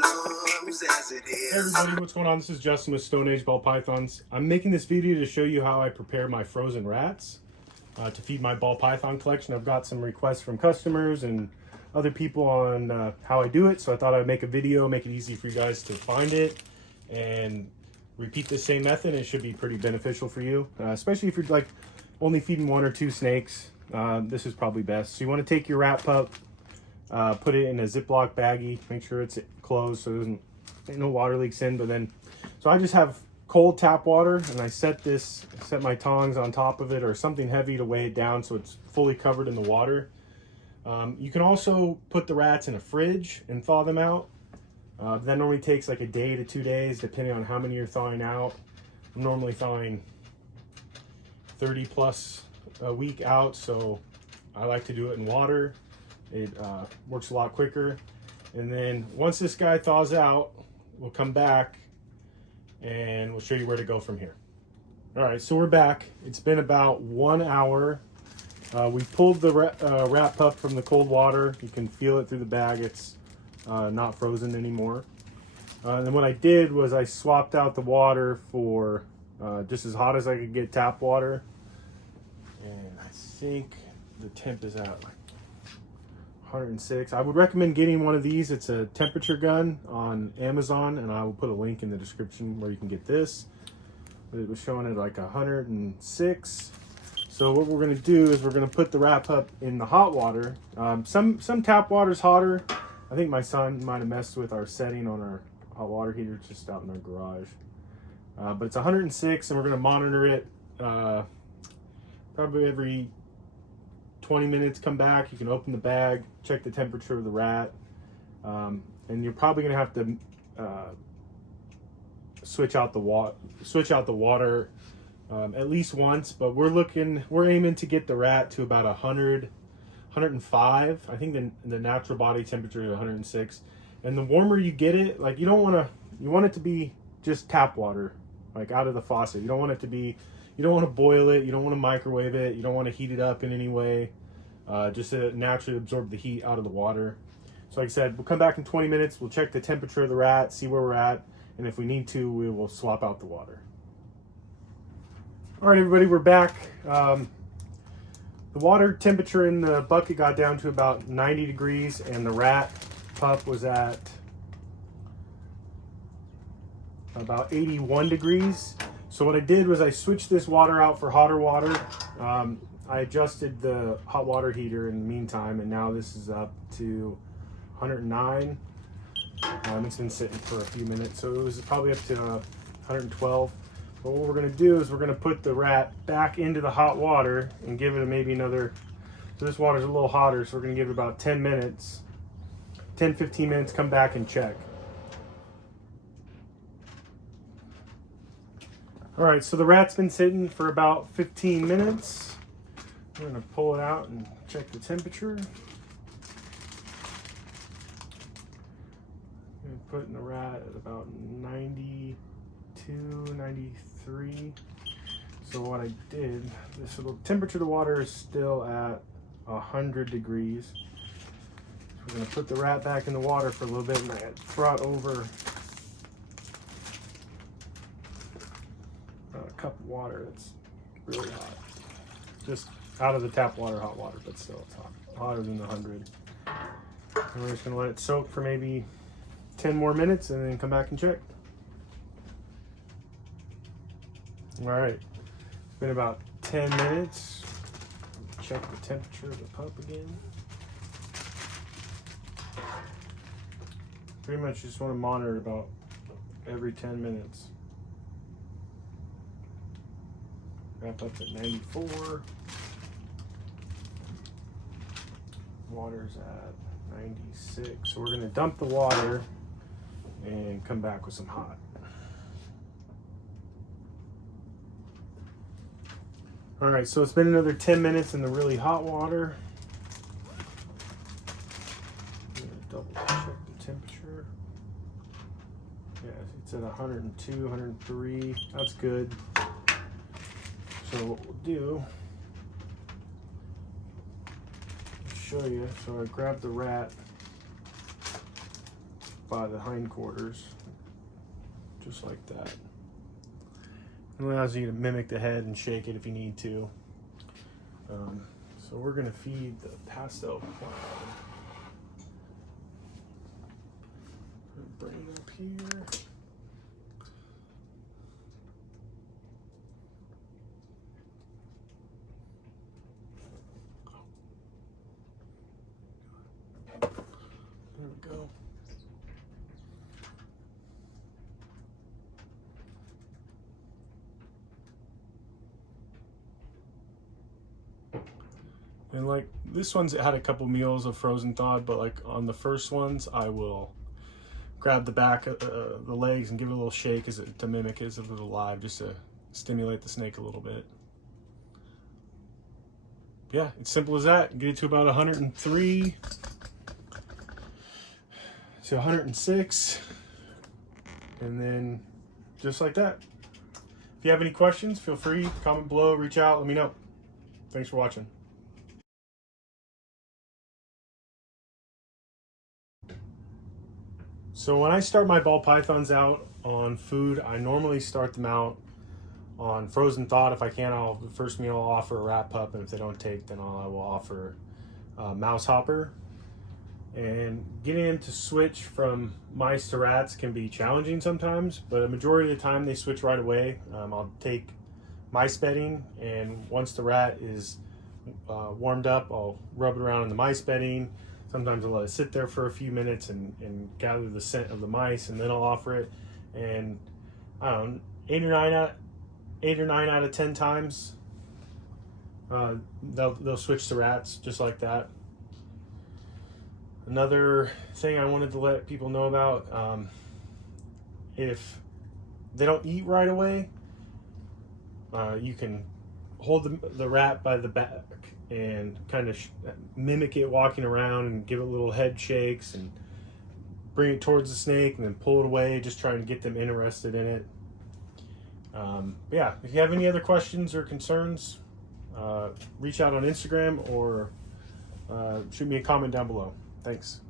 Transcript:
Hey everybody, what's going on? This is Justin with Stone Age Ball Pythons. I'm making this video to show you how I prepare my frozen rats to feed my ball python collection. I've got some requests from customers and other people on how I do it, so I thought I'd make a video, make it easy for you guys to find it, and repeat the same method. It should be pretty beneficial for you, especially if you're like only feeding one or two snakes. This is probably best. So you want to take your rat pup, put it in a Ziploc baggie, make sure it's closed so there's no water leaks in. But then, so I just have cold tap water, and I set my tongs on top of it or something heavy to weigh it down so it's fully covered in the water. You can also put the rats in a fridge and thaw them out. That normally takes like a day to 2 days depending on how many you're thawing out. I'm normally thawing 30 plus a week out, so I like to do it in water. It works a lot quicker. And then once this guy thaws out, we'll come back and we'll show you where to go from here. All right, so we're back. It's been about 1 hour. We pulled the rat pup from the cold water. You can feel it through the bag. It's not frozen anymore. And then what I did was I swapped out the water for just as hot as I could get tap water. And I think the temp is at like 106. I would recommend getting one of these. It's a temperature gun on Amazon, and I will put a link in the description where you can get this. But it was showing it like 106. So what we're going to do is we're going to put the rat pup in the hot water. Some tap water is hotter. I think my son might have messed with our setting on our hot water heater just out in our garage. But it's 106, and we're going to monitor it probably every 20 minutes. Come back, you can open the bag, check the temperature of the rat, and you're probably going to have to switch out the water at least once. But we're aiming to get the rat to about 105. I think the natural body temperature is 106, and the warmer you get it, like you want it to be just tap water, like out of the faucet. You don't want to boil it, you don't want to microwave it, you don't want to heat it up in any way, just to naturally absorb the heat out of the water. So like I said, we'll come back in 20 minutes, we'll check the temperature of the rat, see where we're at, and if we need to, we will swap out the water. All right, everybody, we're back. The water temperature in the bucket got down to about 90 degrees, and the rat pup was at about 81 degrees. So what I did was I switched this water out for hotter water. I adjusted the hot water heater in the meantime, and now this is up to 109. It's been sitting for a few minutes, so it was probably up to 112. But what we're going to do is we're going to put the rat back into the hot water and give it maybe another, so this water's a little hotter, so we're going to give it about 10 minutes, 10-15 minutes, come back and check. All right, so the rat's been sitting for about 15 minutes. I'm going to pull it out and check the temperature. I'm putting the rat at about 92, 93. So what I did, so the temperature of the water is still at 100 degrees. So we're going to put the rat back in the water for a little bit, and I brought over a cup of water that's really hot, just out of the tap water, hot water, but still it's hot, hotter than the 100. And we're just going to let it soak for maybe 10 more minutes and then come back and check. All right, it's been about 10 minutes. Check the temperature of the pup again. Pretty much just want to monitor about every 10 minutes. Wrap up at 94. Water's at 96. So we're going to dump the water and come back with some hot. All right, so it's been another 10 minutes in the really hot water. I'm gonna double check the temperature. Yeah, it's at 102, 103. That's good. So what we'll do, I'll show you. So I grabbed the rat, by the hindquarters, just like that. It allows you to mimic the head and shake it if you need to. So we're gonna feed the pastel clown. Bring it up here. There we go. And like this one's had a couple meals of frozen thawed, but like on the first ones, I will grab the back of the legs and give it a little shake to mimic it as if it's alive, just to stimulate the snake a little bit. Yeah, it's simple as that. Get it to about 103 to 106, and then just like that. If you have any questions, feel free to comment below, reach out, let me know. Thanks for watching. So when I start my ball pythons out on food, I normally start them out on frozen thawed. If I can, the first meal I'll offer a rat pup, and if they don't take, then I will offer mouse hopper. And getting them to switch from mice to rats can be challenging sometimes, but a majority of the time they switch right away. I'll take mice bedding, and once the rat is warmed up, I'll rub it around in the mice bedding. Sometimes I'll let it sit there for a few minutes and gather the scent of the mice, and then I'll offer it. And I don't know, 8 or 9 out of 10 times, they'll switch to rats just like that. Another thing I wanted to let people know about, if they don't eat right away, you can hold the rat by the back and kind of mimic it walking around and give it little head shakes and bring it towards the snake and then pull it away, just trying to get them interested in it. Yeah, if you have any other questions or concerns, reach out on Instagram or shoot me a comment down below. Thanks.